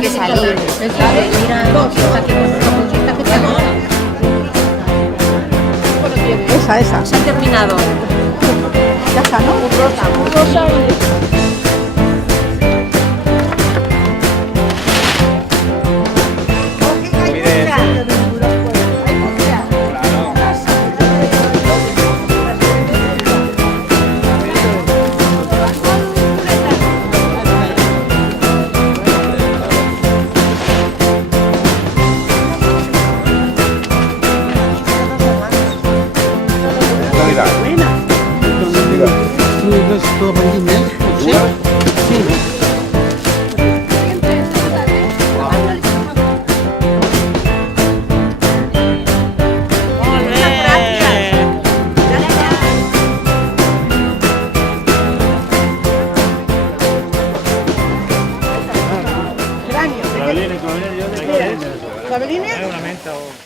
tiene que salir. Esa. Se ha terminado. Ya está, ¿no? Rosa Todo pandemia, ¿sí? Sí.